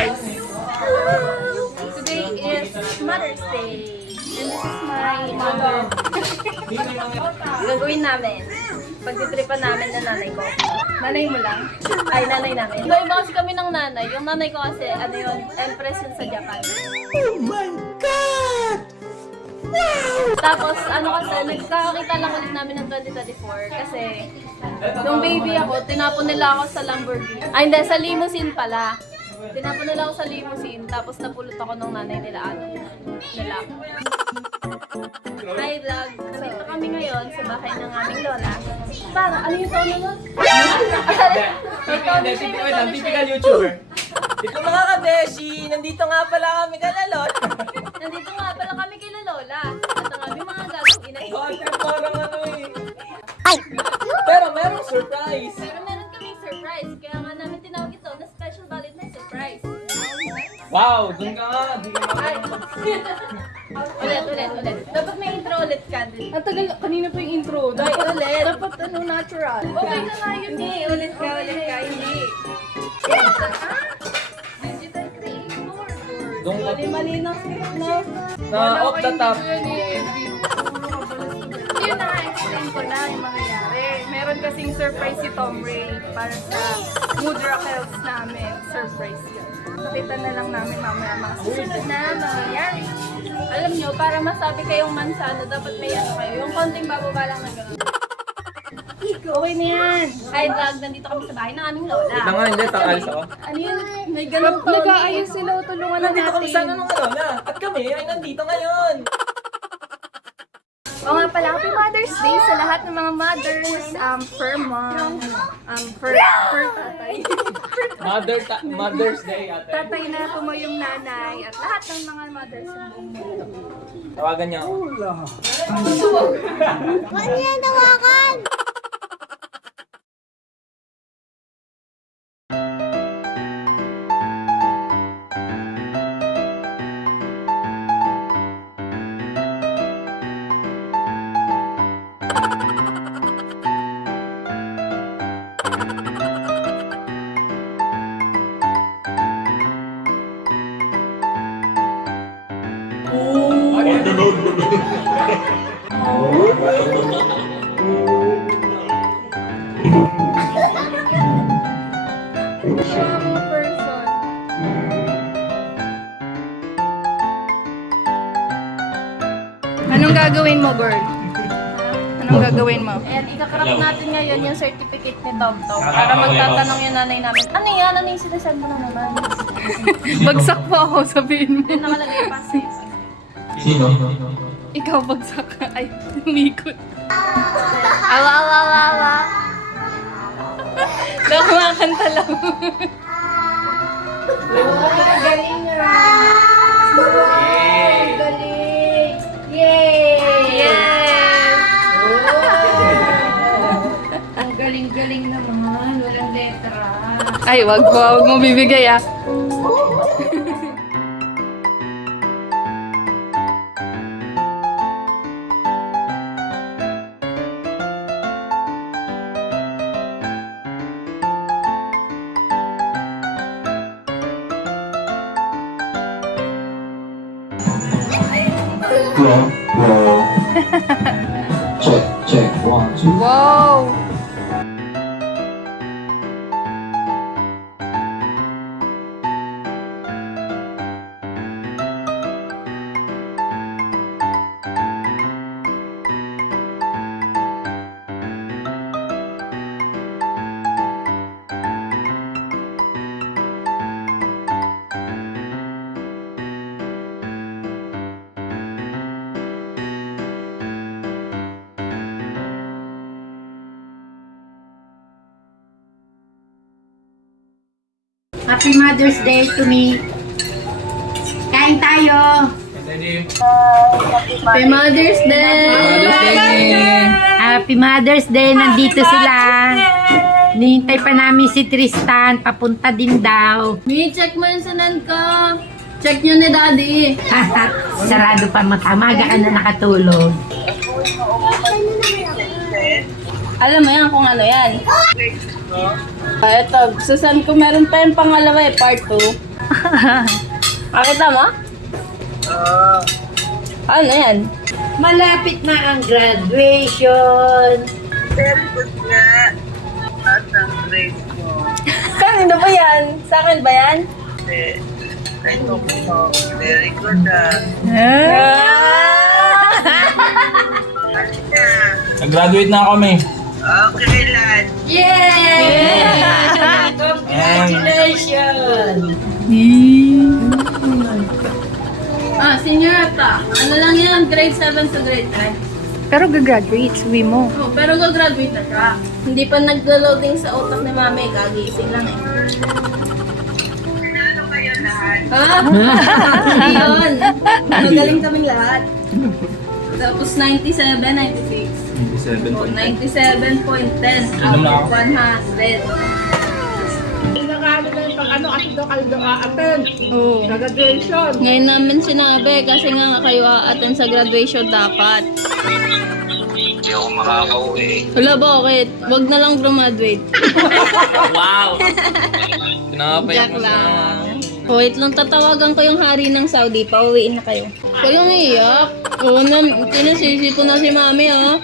surprise. Today is Mother's Day. And this is my mother. Gagawin namin. Pagtitripan namin na nanay ko. Nanay mo lang? Ay, nanay namin. Iba-iba kasi kami ng nanay. Yung nanay ko kasi, ano yun, empress yun sa Japan. Oh my God! Wow! Tapos, ano kasi, nagkakakita lang ulit namin ng 2024 kasi nung baby ako, tinapon nila ako sa Lamborghini. Ay, hindi, sa limousine pala. Tinapon nila ako sa limousine, tapos napulot ako ng nanay nila, nila. Hi vlog! Nandito kami ngayon sa bahay ng aming lola. Parang, ano yung tono nun? Typical YouTuber. Ito mga kabeshi, nandito nga pala kami kala Lola. Nandito nga pala kami kila lola. At ang aming mga gagawin inay. Parang ano eh. Ay! Pero merong surprise. Pero meron kaming surprise, kaya nga namin tinawag ito na special Valentine's surprise. Wow, dun ka nga. Di ka Ay! ulit. Dapat may intro ulit, Candy. Ang tagal, kanina pa yung intro. Ay, ulit. Dapat ano, natural. Okay na nga yun eh. Ulit ka. Hindi. Digital creator. Doon ka. Mali ng script na. Na off the top. Yun na, explain ko na yung mangyayari. Meron kasing surprise si Tom Ray para sa Mudra Health namin. Surprise yun. Nakita na lang namin mamaya mga susunod na mangyayari. Alam nyo, para masabi kayong mansano, dapat may ano kayo. Yung konting bababa lang na gano'n. Okay na yan. Hi vlog, nandito kami sa bahay ng aming lola. Ito nga, hindi. Alis ako. Ano yun? May ganun to. Nag-aayos sila, tulungan na Nandito kami natin. sana nung ano na. At kami ay nandito ngayon. O nga pala, happy Mother's Day sa lahat ng mga mothers, per mom, per tatay. Mother's Day ate. Tatay na tumayong nanay at lahat ng mga mothers sa buong mundo. Tawagan niya ako. Ano yan tawakan? Wow, person. Anong gagawin mo, girl? Anong gagawin mo? Ayan, ikakrap natin ngayon yung certificate ni Tom Tom para magtatanong yung nanay namin. Ano yan? Ano yung sinasend mo na naman? Bagsak po ako, sabihin mo. Yung nakalagay pa sa Sino? Ikaw bagsak ka. Ay, umikot. Awa. Nakumakanta lang. Galing galing! Yay! Yes! Ang galing-galing naman. Walang letra. Ay, wag mo bibigay ah. Roll. Check. 1, 2. Wow! Happy Mother's Day to me. Kain tayo. Happy Mother's Day! Happy Mother's Day. Nandito sila. Nihintay pa namin si Tristan. Papunta din daw. Mi, check mo yung sanan ko. Check nyo ni Daddy. Sarado pa mata. Maga ka na nakatulog. Alam mo yan kung ano yan. Ito, susan ko meron pa yung pangalawa eh, part 2. Makita mo? Ano yan? Malapit na ang graduation. Very good nga. At ang grade mo. Kanino ba yan? Sa akin ba yan? Ay, mo. Very good ah. Ano na? Nag-graduate na kami. Okay, lad. Yay! Congratulations! Senior ka. Ano lang yan? Grade 7 to grade 10. Pero gagraduate, sabi mo. Oh, pero gagraduate na siya. Hindi pa naglo-loading sa utak ni mami. Kagising lang eh. Ano kayo lahat? Ayun. Magaling kaming lahat. Tapos 97, 96. 97 Oh, 97.10 out of 100. Oo. Graduation. Ngayon namin sinabi kasi nga kayo a-attend sa graduation dapat. Hindi ako makakauwi. Wala, bakit? Wag na lang graduate. Wow! Pinapayak Jack lang. Wait lang, tatawagan ko yung hari ng Saudi. Pauwiin na kayo. Walang iyak. Oo na, sinasisi ko na si mami, oh.